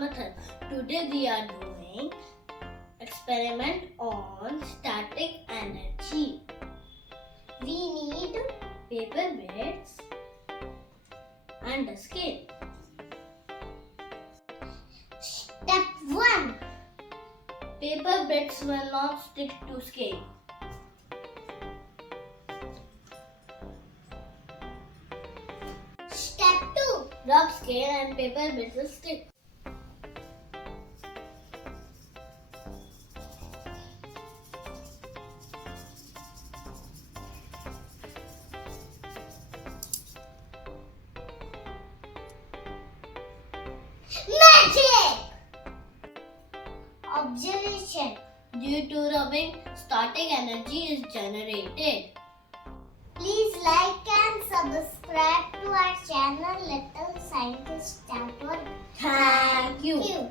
method. Today we are doing experiment on static energy. We need paper bits and a scale. Step 1. Paper bits will not stick to scale. Step 2. Rub scale and paper bits will stick. Magic! Observation. Due to rubbing, static energy is generated. Please like and subscribe to our channel Little Scientist Network. Thank you.